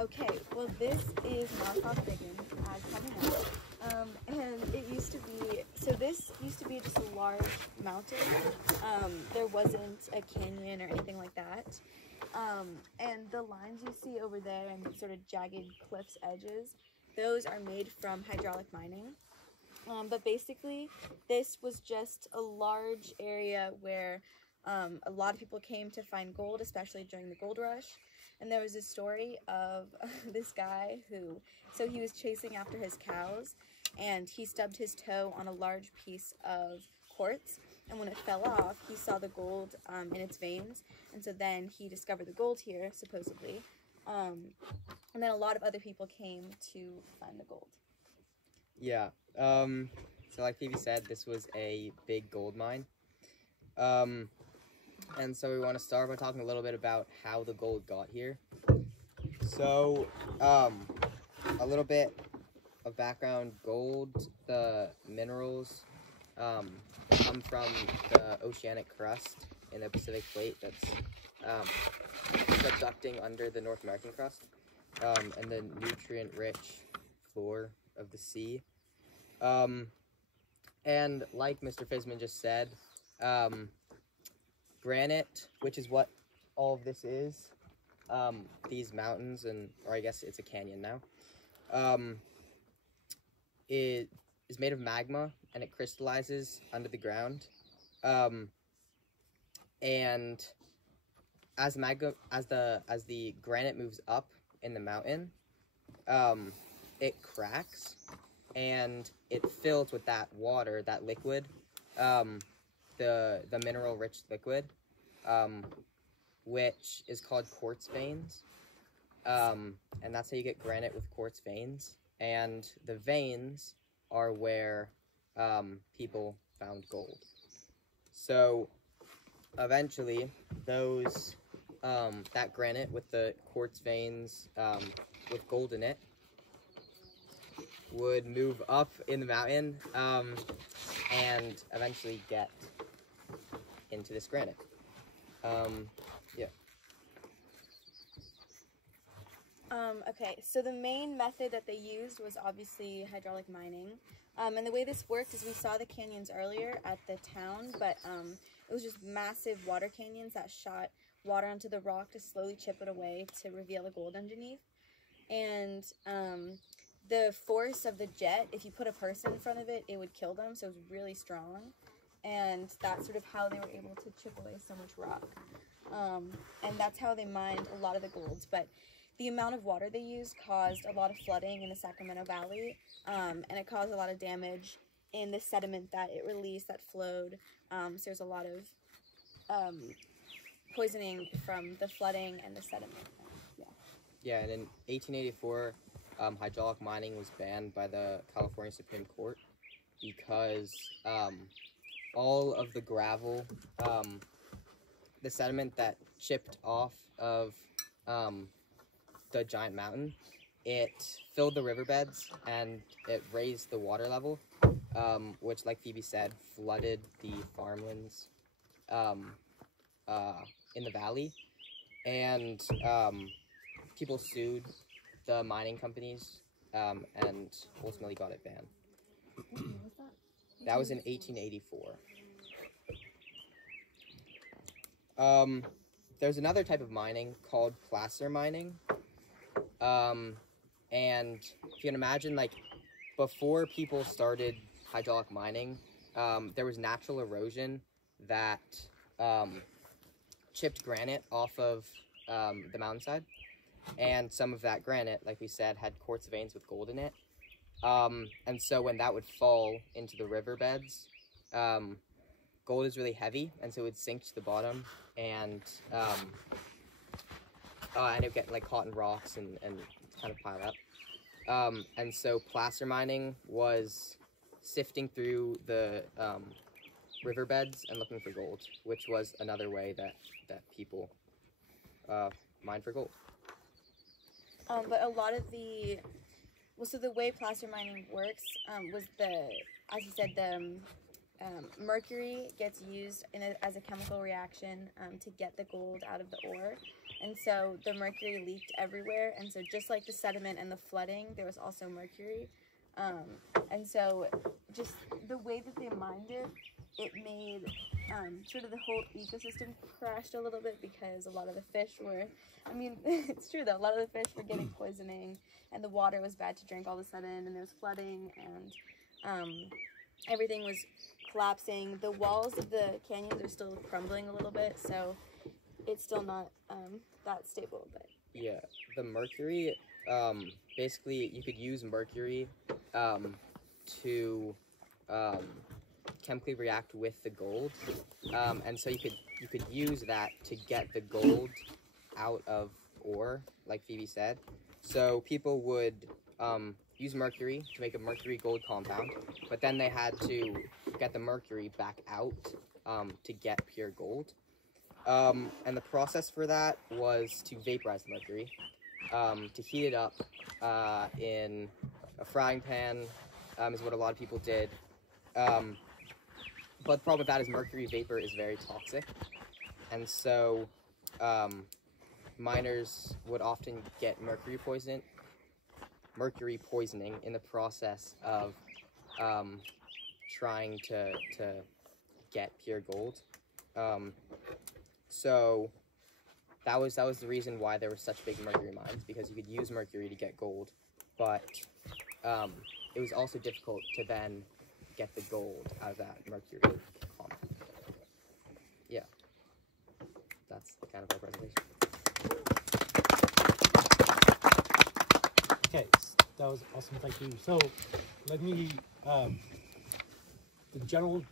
Okay, well this is Malakoff diggins, as probably know. And it used to be, so this used to be just a large mountain. There wasn't a canyon or anything like that. And the lines you see over there and sort of jagged cliffs edges, those are made from hydraulic mining. But basically, this was just a large area where a lot of people came to find gold, especially during the gold rush. And there was a story of this guy who, so he was chasing after his cows, and he stubbed his toe on a large piece of quartz, and when it fell off, he saw the gold in its veins, and so then he discovered the gold here, supposedly. And then a lot of other people came to find the gold. Yeah, so like Phoebe said, this was a big gold mine. And so we want to start by talking a little bit about how the gold got here. So, a little bit of background: gold, the minerals, come from the oceanic crust in the Pacific Plate that's subducting under the North American crust, and the nutrient-rich floor of the sea. And like Mr. Fisman just said, granite, which is what all of this is, these mountains, or I guess it's a canyon now, it is made of magma, and it crystallizes under the ground. And as the granite moves up in the mountain, it cracks, and it fills with that water, that liquid, the mineral-rich liquid, which is called quartz veins, and that's how you get granite with quartz veins. And the veins are where people found gold. So eventually, that granite with the quartz veins with gold in it would move up in the mountain and eventually get into this granite. Yeah. Okay, so the main method that they used was obviously hydraulic mining. And the way this worked is we saw the canyons earlier at the town, but it was just massive water canyons that shot water onto the rock to slowly chip it away to reveal the gold underneath. And the force of the jet, if you put a person in front of it, it would kill them, so it was really strong. And that's sort of how they were able to chip away so much rock. And that's how they mined a lot of the golds. But the amount of water they used caused a lot of flooding in the Sacramento Valley, and it caused a lot of damage in the sediment that it released, that flowed. So there's a lot of poisoning from the flooding and the sediment. Yeah, and in 1884, hydraulic mining was banned by the California Supreme Court because all of the gravel, the sediment that chipped off of the giant mountain, it filled the riverbeds and it raised the water level, which, like Phoebe said, flooded the farmlands in the valley. And people sued the mining companies and ultimately got it banned. When was that? That was in 1884. There's another type of mining called placer mining. And if you can imagine, like, before people started hydraulic mining, there was natural erosion that chipped granite off of the mountainside. And some of that granite, like we said, had quartz veins with gold in it. And so when that would fall into the riverbeds, gold is really heavy, and so it would sink to the bottom, and it would get like caught in rocks and kind of pile up. And so placer mining was sifting through the riverbeds and looking for gold, which was another way that people mined for gold. But a lot of so the way placer mining works was as you said, mercury gets used as a chemical reaction to get the gold out of the ore. And so the mercury leaked everywhere. And so just like the sediment and the flooding, there was also mercury. And so just the way that they mined it, it made sort of the whole ecosystem crashed a little bit, because a lot of the fish were, I mean, it's true though, a lot of the fish were getting poisoning, and the water was bad to drink all of a sudden, and there was flooding, and everything was collapsing. The walls of the canyons are still crumbling a little bit, so it's still not that stable. But yeah, the mercury, basically you could use mercury to chemically react with the gold, and so you could use that to get the gold out of ore, like Phoebe said. So people would use mercury to make a mercury gold compound, but then they had to get the mercury back out to get pure gold. And the process for that was to vaporize the mercury, to heat it up in a frying pan, is what a lot of people did. But the problem with that is mercury vapor is very toxic, and so miners would often get mercury poisoning in the process of trying to get pure gold. So that was the reason why there were such big mercury mines, because you could use mercury to get gold, but it was also difficult to then get the gold out of that mercury compound. Yeah, that's kind of our presentation. Okay, that was awesome. Thank you. So let me, the general